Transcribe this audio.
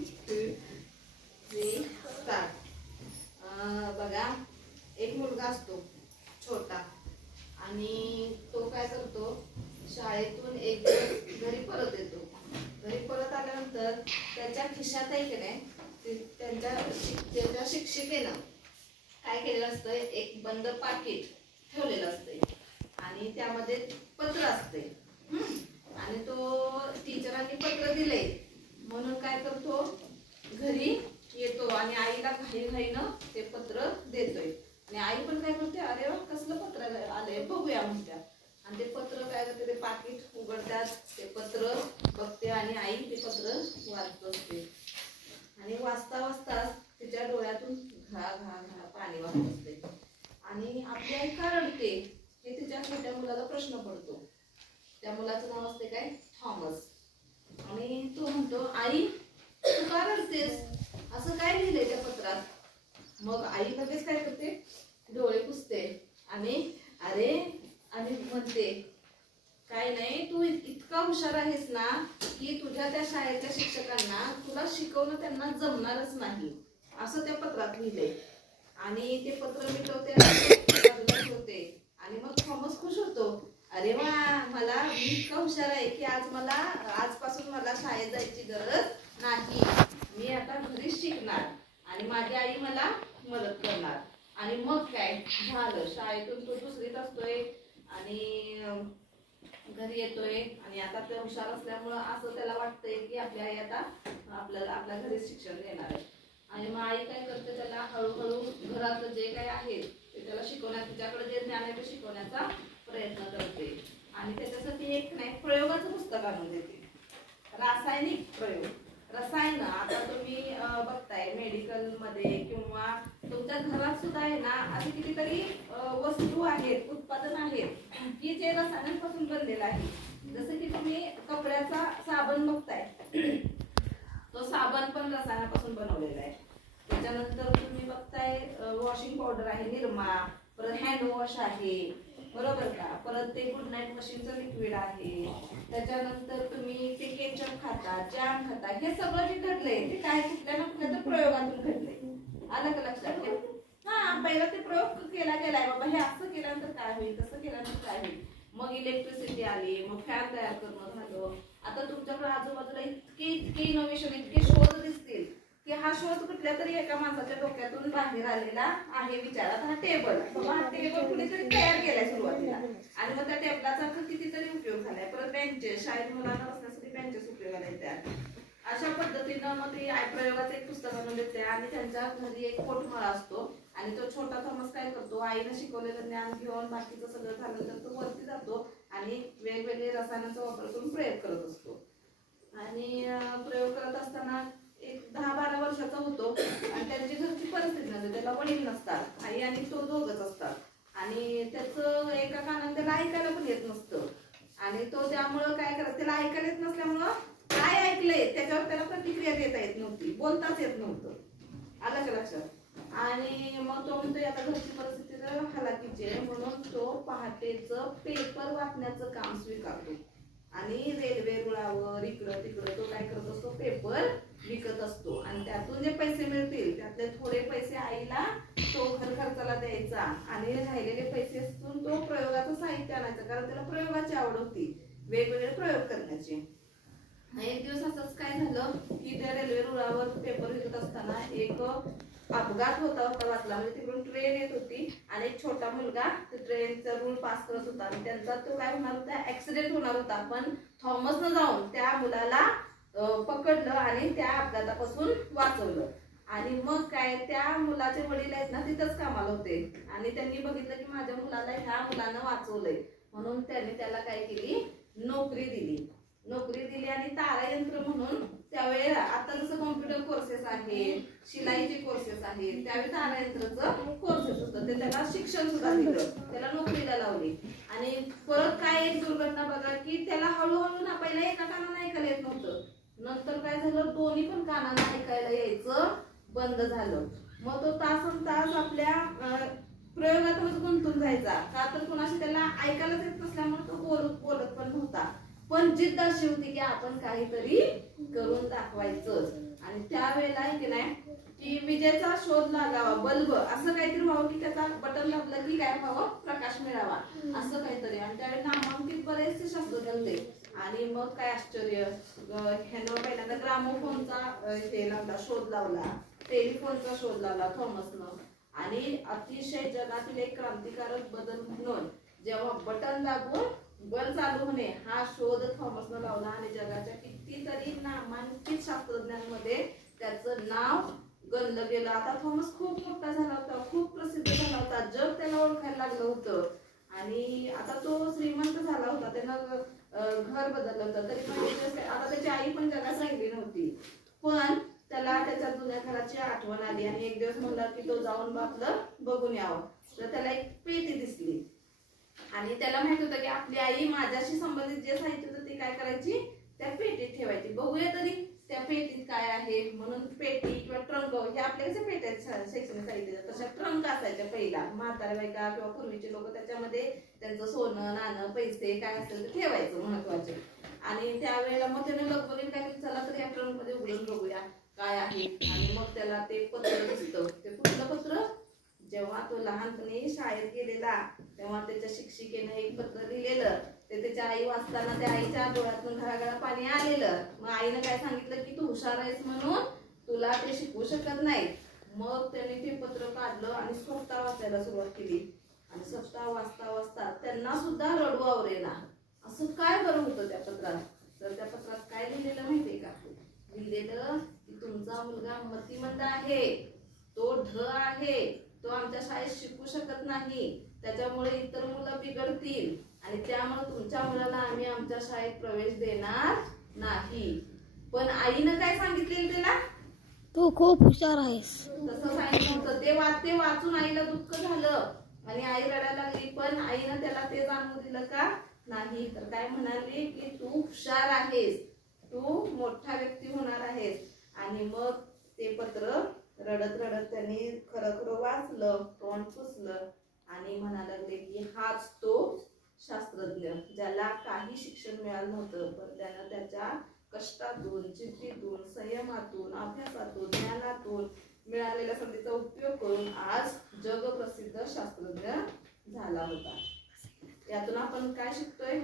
2, 3 start. बघा, एक मुलगा असतो छोटा आणि तो काय करतो, शाळेतून एक दिवस घरी परत येतो. घरी परत आल्यानंतर त्याच्या खिशात आहे की नाही, त्यांच्या शिक्षिकेनं काय केलेलं असतं, एक बंद पाकिट ठेवलेलं असते आणि त्यामध्ये पत्र असते. आणि तो टीचरांनी पत्र दिले म्हणून काय करतो, घरी येतो आणि आईला घाईघाईनं ते पत्र देतोय. आणि आई पण काय करते, अरे वा कसलं पत्र आलंय बघूया म्हणत्या. आणि ते पत्र काय करते, ते पाकिट उघडतात, ते पत्र बघते आणि आई ते पत्र वाचत असते. आणि वाचता वाचता तिच्या डोळ्यातून घा घा घा पाणी वाहत असते. आणि आपली आई का रडते हे तिच्या छोट्या मुलाला प्रश्न पडतो. त्या मुलाचं नाव असते काय, थॉमस. आणि तो म्हणतो, आई तू का रडतेस, असं काय लिहिलंय त्या पत्रात. मग आई लगेच काय करते, डोळे पुसते आणि म्हणते, काय नाही, तू इतका हुशार आहेस ना की तुझ्या त्या शाळेतल्या शिक्षकांना तुला शिकवणं त्यांना जमणारच नाही, असं त्या पत्रात लिहिलंय. आणि ते पत्र मिटवते होते. आणि मग थॉमस खुश होतो, अरे वा, मी इतका हुशार आहे की आजपासून मला शाळेत जायची गरज नाही, मी आता घरीच शिकणार आणि माझी आई मला मदत करणार. आणि मग काय झालं, शाळेतून तो दुसरीत असतोय आणि घरी येतोय. आणि आता ते हुशार असल्यामुळं असं त्याला वाटतंय की आपली आई आता आपल्या घरीच शिक्षण देणार आहे. आणि मग आई काय करते, त्याला हळूहळू घरात जे काही आहे ते त्याला तिच्याकडे जे ज्ञान आहे ते शिकवण्याचा प्रयत्न करते. आणि त्याच्यासाठी एक प्रयोगाचं पुस्तक आणून देते, रासायनिक प्रयोग. रसायन आता तुम्ही बघताय मेडिकल मध्ये किंवा तुमच्या घरात सुद्धा आहे ना, असे कितीतरी वस्तू आहेत, उत्पादन आहेत की जे रसायनांपासून बनलेलं आहे. जसं की तुम्ही कपड्याचा साबण बघताय, तो साबण पण रसायनापासून बनवलेला आहे. त्याच्यानंतर तुम्ही बघताय वॉशिंग पावडर आहे निरमा, परत हँड वॉश आहे, बरोबर का, परत ते गुड नाईट मशीनचं लिक्विड आहे. त्याच्यानंतर तुम्ही ते केचप खाता, जॅम खाता, हे सगळं जे घडलंय ते काय कुठल्या ना कुठल्या तर प्रयोगातून घडलंय. आलं का लक्षात? पहिला ते प्रयोग केला गेलाय, बाबा हे असं केल्यानंतर काय होईल, तसं केल्यानंतर काय होईल. मग इलेक्ट्रिसिटी आली, मग फॅन तयार करणं झालं. आता तुमच्याकडे आजूबाजूला इतके इनोव्हेशन, इतके शोध दिसतील की हा शोध कुठल्या तरी एका माणसाच्या डोक्यातून बाहेर आलेला आहे विचारात. हा टेबल कुणीतरी तयार केलाय सुरुवातीला आणि मग त्या टेबलाचा कितीतरी उपयोग झालाय. परत बेंचेस, शाळेत मुलांना बसण्यासाठी बेंचेस उपयोगाला येतात. अशा पद्धतीनं मग ते प्रयोगाचं एक पुस्तक आणून देते. आणि त्यांच्या घरी एक पोटमाळा असतो आणि तो छोटा थॉमस काय करतो, आईनं शिकवलेलं ज्ञान घेऊन बाकीचं सगळं झालं तर तो वरती जातो आणि वेगवेगळे रसायनांचा वापर करून प्रयोग करत असतो. आणि प्रयोग करत असताना एक 10-12 वर्षाचा होतो आणि त्यांची घरची परिस्थिती नसते, त्याला वडील नसतात, आई आणि तो दोघच असतात. आणि त्याचं एका कानाने त्याला ऐकायला पण येत नसतं. आणि तो त्यामुळं काय करत, त्याला ऐकायला येत नसल्यामुळं काय ऐकलंय त्याच्यावर त्याला प्रतिक्रिया देता येत नव्हती, बोलताच येत नव्हतं. आलं का लक्षात? आणि मग तो म्हणतो आता घरची परिस्थिती तर हलाखीची आहे म्हणून तो पहाटेचं पेपर वाचण्याचं काम स्वीकारतो. आणि रेल्वे रुळावर इकडं तिकडं तो काय करत असतो, पेपर विकत असतो. आणि त्यातून जे पैसे मिळतील त्यातले थोडे पैसे आईला तो घर खर्चाला द्यायचा आणि राहिलेले पैसे तो प्रयोगाचं साहित्य आणायचं, कारण त्याला प्रयोगाची आवड होती, वेगवेगळे प्रयोग करण्याची. एक दिवस असंच काय झालं की त्या रेल्वे रुळावर पेपर विकत असताना एक अपघात होता वाचला. म्हणजे तिकडून ट्रेन येत होती आणि एक छोटा मुलगा ट्रेनचा रूळ पास करत होता आणि त्यांचा तो काय होणार होता, ऍक्सिडेंट होणार होता. पण थॉमसनं जाऊन त्या मुलाला पकडलं आणि त्या अपघातापासून वाचवलं. आणि मग काय, त्या मुलाचे वडील आहेत ना तिथंच कामाला होते आणि त्यांनी बघितलं की माझ्या मुलाला ह्या मुलानं वाचवलंय म्हणून त्यांनी त्याला काय केली, नोकरी दिली आणि तारायंत्र म्हणून त्यावेळी आता जसं कॉम्प्युटर कोर्सेस आहेत, शिलाईचे कोर्सेस आहेत, त्यावेळी तारायंत्रचं कोर्सेस होतं, ते त्याला शिक्षण सुद्धा दिलं, त्याला नोकरीला लावली. आणि परत काय एक दुर्घटना बघा की त्याला हळूहळू ना पहिला एका कानानं ऐकायला येत नव्हतं, नंतर काय झालं दोन्ही पण कानानं ऐकायला यायचं बंद झालं. मग तो तास आपल्या प्रयोगातच गुंतून जायचा, का तर कुणाशी त्याला ऐकायलाच येत नसल्यामुळे तो बोलत पण नव्हता. पण जिद्द अशी होती की आपण काहीतरी करून दाखवायचं. आणि त्या त्यावेळेला आहे की नाही की विजेचा शोध लागावा, बल्ब असं काहीतरी व्हावं की त्याचा बटन दाबलं की काय व्हावं, प्रकाश मिळावा असं काहीतरी. आणि त्यावेळी नामांकित बरेचसे शास्त्रज्ञ होते. आणि मग काय आश्चर्य, ह्यानं पहिल्यांदा ग्रामोफोनचा हे लावला, शोध लावला, टेलिफोनचा शोध लावला थॉमसनं. आणि अतिशय जगातील एक क्रांतिकारक बदल म्हणून जेव्हा बटन दाबून बल्ब चालू होणे हा शोध थॉमसनं लावला. आणि जगाच्या कितीतरी नामांकित शास्त्रज्ञांमध्ये त्याचं नाव गणलं गेलं. आता थॉमस खूप मोठा झाला होता, खूप प्रसिद्ध झाला होता, जग त्याला ओळखायला लागलं होतं. आणि आता तो श्रीमंत झाला होता, त्यानं घर बदललं होतं. तरी पण आता त्याची आई पण जगात राहिली नव्हती. पण त्याला त्याच्या जुन्या घराची आठवण आली आणि एक दिवस म्हणला की तो जाऊन आपलं बघून यावं. तर त्याला एक पेटी दिसली आणि त्याला माहित होतं की आपली आई माझ्याशी संबंधित जे साहित्य होतं ते काय करायची, त्या पेटीत ठेवायची. बघूया तरी त्या पेटीत काय आहे. म्हणून पेटी किंवा ट्रंक, हे आपल्या कसे पेट्या शैक्षणिक साहित्य तशा ट्रंक असायच्या पहिला. म्हाताऱ्या बायका किंवा पूर्वीचे लोक त्याच्यामध्ये त्यांचं सोनं नाणं पैसे काय असेल ते ठेवायचं महत्वाचे. आणि त्यावेळेला मग त्याने लगबगीत काय केलं, चला तर या ट्रंक मध्ये उघडून बघूया काय आहे. आणि मग त्याला ते पत्र दिसतं. ते कुठलं पत्र, जेव्हा तो लहानपणी शाळेत गेलेला तेव्हा त्याच्या शिक्षिकेने एक पत्र लिहिलेलं, ते त्याच्या आई वाचताना त्या आईच्या डोळ्यातून घळाघळा पाणी आलेलं. मग आईनं काय सांगितलं की तू हुशार आहेस म्हणून तुला ते शिकवू शकत नाही. मग त्याने ते पत्र काढलं आणि स्वतः वाचायला सुरुवात केली. आणि स्वतः वाचता वाचता त्यांना सुद्धा रडू आवरेना. असं काय बरं होतं त्या पत्रात. तर त्या पत्रात काय लिहिलेलं माहितीये का, लिहिलेलं की तुमचा मुलगा मतिमंद आहे, तो ढ आहे, तो आमच्या शाळेत शिकू शकत नाही, त्याच्यामुळे इतर मुलं बिघडतील आणि त्यामुळे तुमच्या मुलाला आम्ही आमच्या शाळेत प्रवेश देणार नाही. पण आईनं काय सांगितलेलं त्याला, तू खूप हुशार आहेस. तसं सांगितलं होतं. ते वाचून आईला दुःख झालं आणि आई रडायला लागली. पण आईनं त्याला ते जाणवू दिलं का नाही. तर काय म्हणाली की तू हुशार आहेस, तू मोठा व्यक्ती होणार आहेस. आणि मग ते पत्र रडत रडत त्यांनी खरं खरं वाचलं, तोंड पुसलं आणि म्हणायला लागले की हाच तो शास्त्रज्ञ ज्याला काही शिक्षण मिळालं नव्हतं, पण त्यानं त्याच्या कष्टातून, जिद्दीतून, संयमातून, अभ्यासातून, ज्ञानातून मिळालेल्या संधीचा उपयोग करून आज जगप्रसिद्ध शास्त्रज्ञ झाला होता. यातून आपण काय शिकतोय,